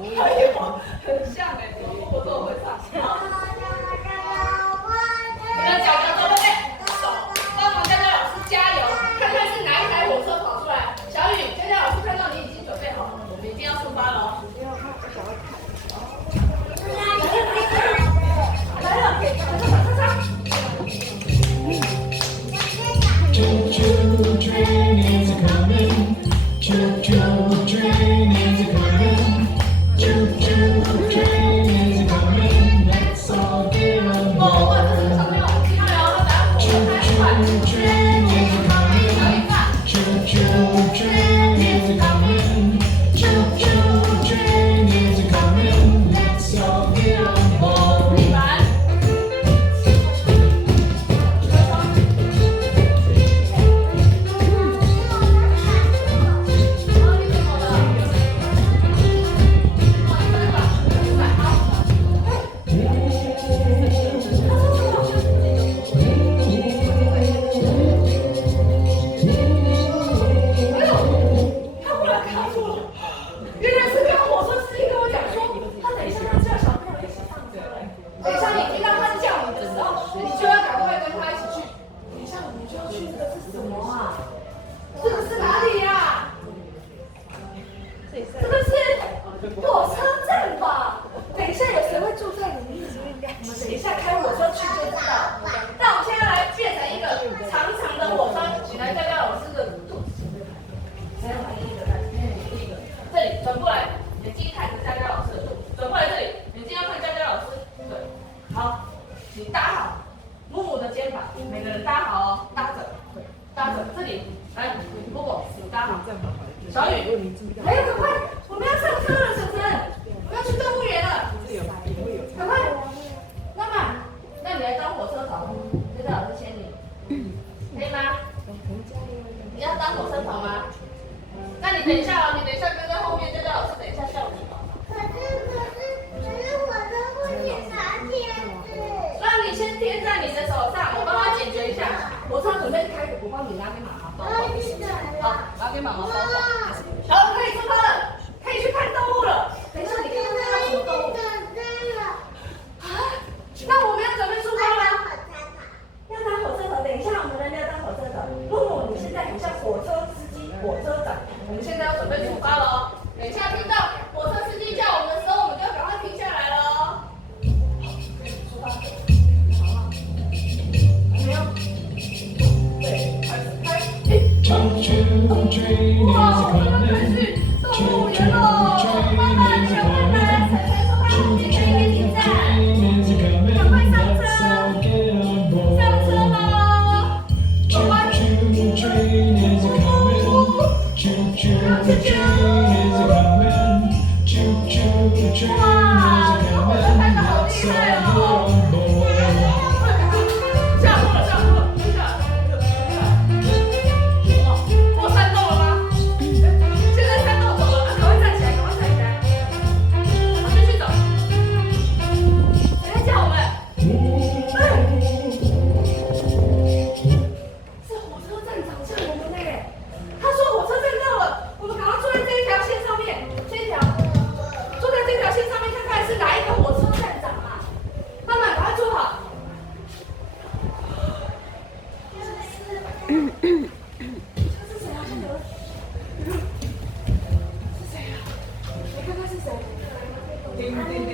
哎呦，很像哎，我都会唱。好，你的脚脚对不对？手，帮忙佳佳老师加油，看看是哪一台火车跑出来。小雨，佳佳老师看到你已经准备好了，我们一定要出发了哦。来了，叉叉。Choo-choo train is coming. Choo-choo train is coming. Choo-choo train is coming. Let's all get on 哦，哇，这 board. 是小朋友很厉害哦，他打火车开快。 Choo-choo train is coming. Choo-choo train is coming. Choo-choo train is coming. Let's all get on board. 地板。 原来是刚刚火车司机跟我讲说，他等一下要叫小朋友一起上车哎。等一下你听到他叫你的时候，你就要赶快跟他一起去。等一下我们就要去这个是什么啊？这个是哪里呀？这个是火车站吧？等一下有谁会住在里面？我们等一下开火车去就知道。那我们现在来变成一个长长的火车，你来教教老师的肚子。来，第一个，这里转过来，眼睛看着佳佳老师的肚子，转过来这里，眼睛要看佳佳老师。对，好，你搭好木木的肩膀，每个人搭好哦，搭着，对，搭着。这里来，木木，你搭好。小雨，还有赶快，我们要上车了，婶婶，我们要去动物园了，赶快。妈妈，那你来当火车头，佳佳老师牵你，可以吗？你要当火车头吗？那你等一下哦，你等一下跟在后面，佳佳老师等一下笑你哦。可是我的不检查贴纸。那你先贴在你的手上，我帮他解决一下。火车准备开，我帮你拿给妈妈包。好，拿给妈妈包好。好，可以出发了，可以去看动物了。等一下，你看到什么动物？啊？那我们要准备出发了。要当火车头，等一下我们人要当火车头。木木，你现在很像火车司机、火车长。我们现在要准备出发了哦。等一下听到火车司机叫我们的时候，我们就要赶快停下来了哦。好，可以出发。好了，还没有。对，开始开。Choo-choo train 哇， is 我们要开 coming. 去动物园喽！妈妈，你赶快来，才才说他们今天一个停站， Train is coming. Let's all get on 上车 board. 喽！走吧。 Choo-choo train is coming. Choo-choo train is coming. Choo-choo train is 哇，这火车开 coming. 的好 Let's 厉害 all get 哦！ on board. 下坡了，下坡了，蹲下来，过山洞了吗？现在山洞走了，赶快站起来，赶快站起来，我们继续走。谁在叫我们？是火车站长叫我们的耶！他说火车站到了，我们赶快坐在这一条线上面，这一条，坐在这条线上面看看是哪一个火车站长啊？慢慢赶快坐好。他是谁啊？是谁啊？你看看是谁？叮叮叮！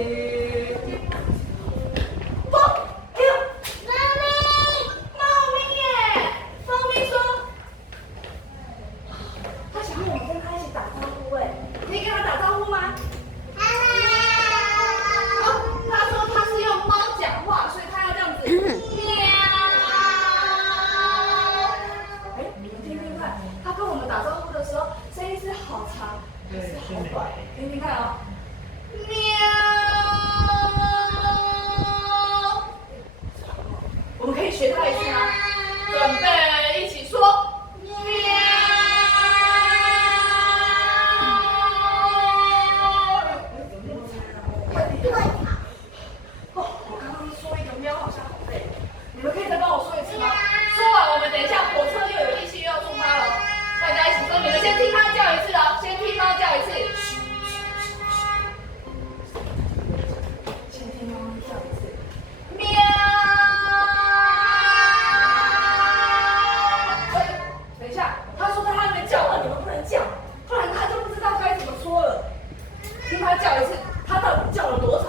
风，哎呦，猫咪耶！猫咪说，他想让我们跟他一起打招呼哎，可以跟他打招呼吗？哦，他说他是用猫讲话，所以他要这样子喵。哎，你们听听看，他跟我们打招呼的时候，声音是好长，还是好短？听听看哦，喵。一次，他到底叫了多长？